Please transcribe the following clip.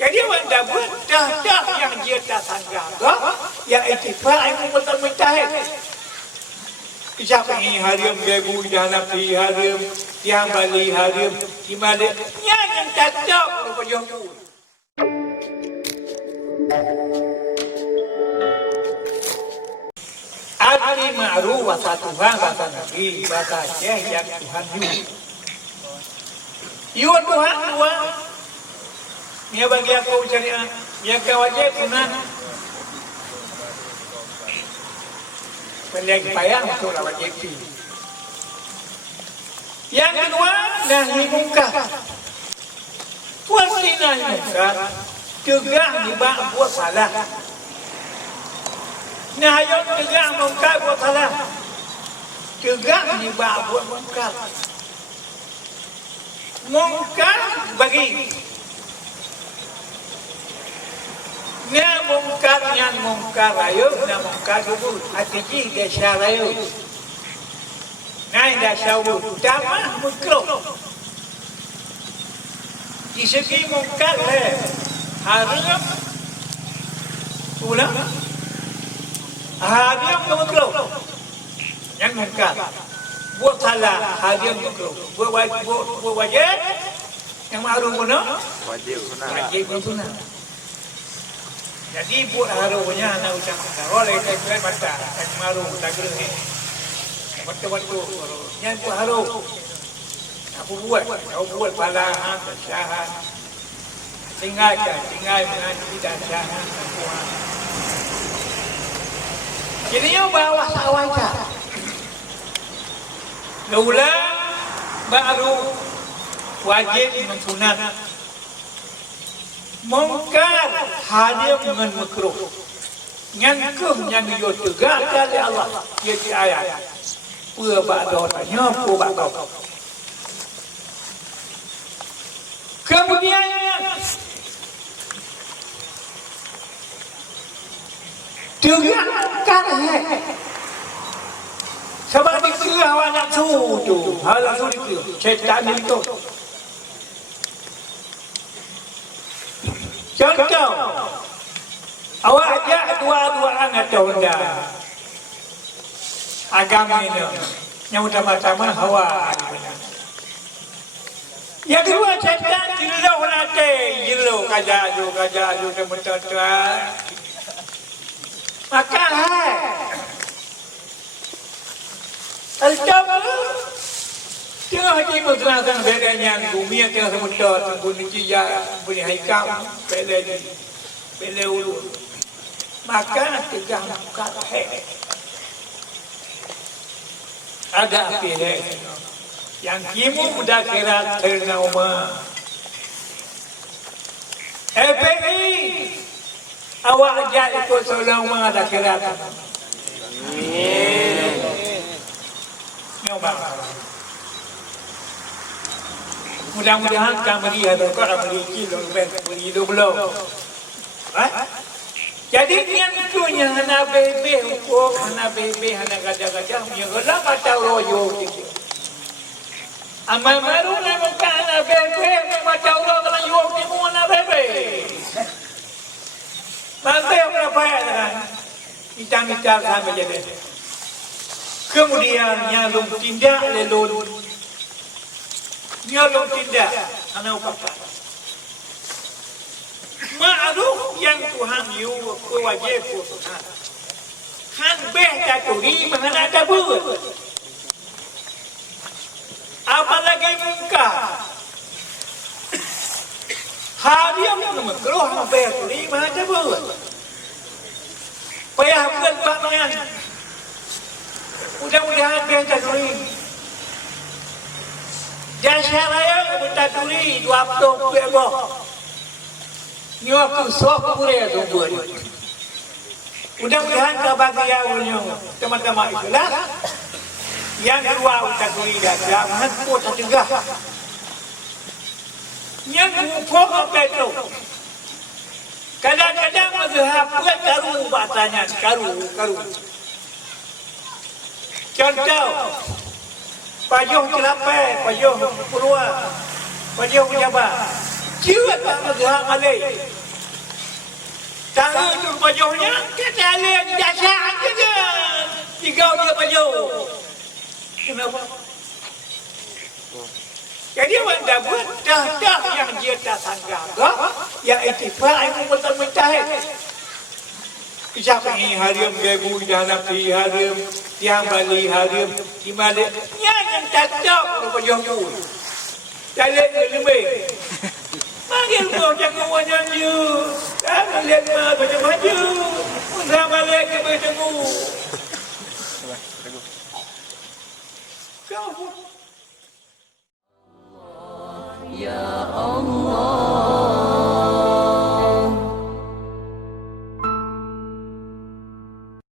Jadi wanda dah yang dia tak sangka, yang iktifak yang betul-betul Siapa ini harim bebu dalam pi harim yang bali harim di mana yang cocok untuk jomu. Arti ma'ruf bahasa Tuhan bahasa Nabi bahasa Syekh yang Tuhan you Tuhan dua. Dia bagi aku syariat, dia kawajib sunnah. Pelagi payah untuk lawan JP. Yang kedua, nahi mungkar. Puasi nahi mungkar, cegah dibak buat salah. Nahayun cegah mungkar buat salah. Cegah dibak buat mungkar. Mungkar bagi. Nya mungkar ayo, na mungkar dulu. Hati dia syarayo. Nai dah syawu. Damah mukro. Di segi mungkar haram. Ulang. Haram mukro. Yang mungkar. Buat salah haram mukro. Buat wajib. Yang ma'ruf guna. Wajib guna. Jadi buat harunya anak ucap kalau kita buat mata yang maru tak gereh. Waktu yang buat haru. Aku buat palahan syahan. Tinggal mengaji dan syahan Tuhan. Jadi yang bawah sawah cak. Laula baru wajib mensunat. Mungkar hadir dengan makruh. Ngangkuh yang dia tegakkan oleh Allah. Dia di ayat. Pua bakdotanya, pua bakdot. Kemudian tegakkan sebab dikira awak nak suruh tu. Hal tu dikira. Syaitan itu. Contoh, awak ajak dua-dua anak anda agama ini, yang utama-tama hawa. Yang kedua, syaitan jilau nanti, jilau kajaju teman-teman. Maka tengah haji berserang bedanya bumi yang tengah semudah bunyi cia bunyi haikam bela ulu maka tegak muka ada api yang kimu muda kira ternauma FPI awak ajak ikut seorang ada kira nyoba mudah-mudahan kami ada kami kilo beri dulu. Jadi yang punya hana bebe hukum, hana bebe hana gajah-gajah punya gelam atau royo. Amal baru nak muka hana bebe, macam orang kalau yuak timu hana bebe. Bebe berapa ya kan? Bicara sampai jadi. Kemudian yang belum tindak lelul. Dia belum tindak, anak upakan. Ma'ruf yang Tuhan you wajib Tuhan. Han beh curi mana ada buat. Apalagi mungkar. Hari yang makruh han beh curi mana ada buat. Payah bukan pakaian. Mudah-mudahan beh curi. Jasa raya kita tuli 20 pebo. Ni aku sok pure tu buat. Mudah-mudahan kebahagiaan teman-teman ikhlas. Yang kedua kita tuli dah jangan pun tercegah. Yang pokok petro. Kadang-kadang mazhab buat karu bahasanya karu. Contoh Pajuh kelapa, pajuh purua, pajuh pejabat. Ciut bergerak balik. Cara tu pajuhnya, kata alih dasar je. Tigau dia pajuh. Kenapa? Jadi orang dah buat dah yang dia tak sangka. Yang itifak yang mentah-mentah. Siapa ini harim gebu dalam pi harim yang bali harim di mana yang tak tahu pajuh tu. Jalan lebih. Manggil kau jangan wajan je. Jangan lihat macam maju. Undang balik ke bertemu. Kau Ya Allah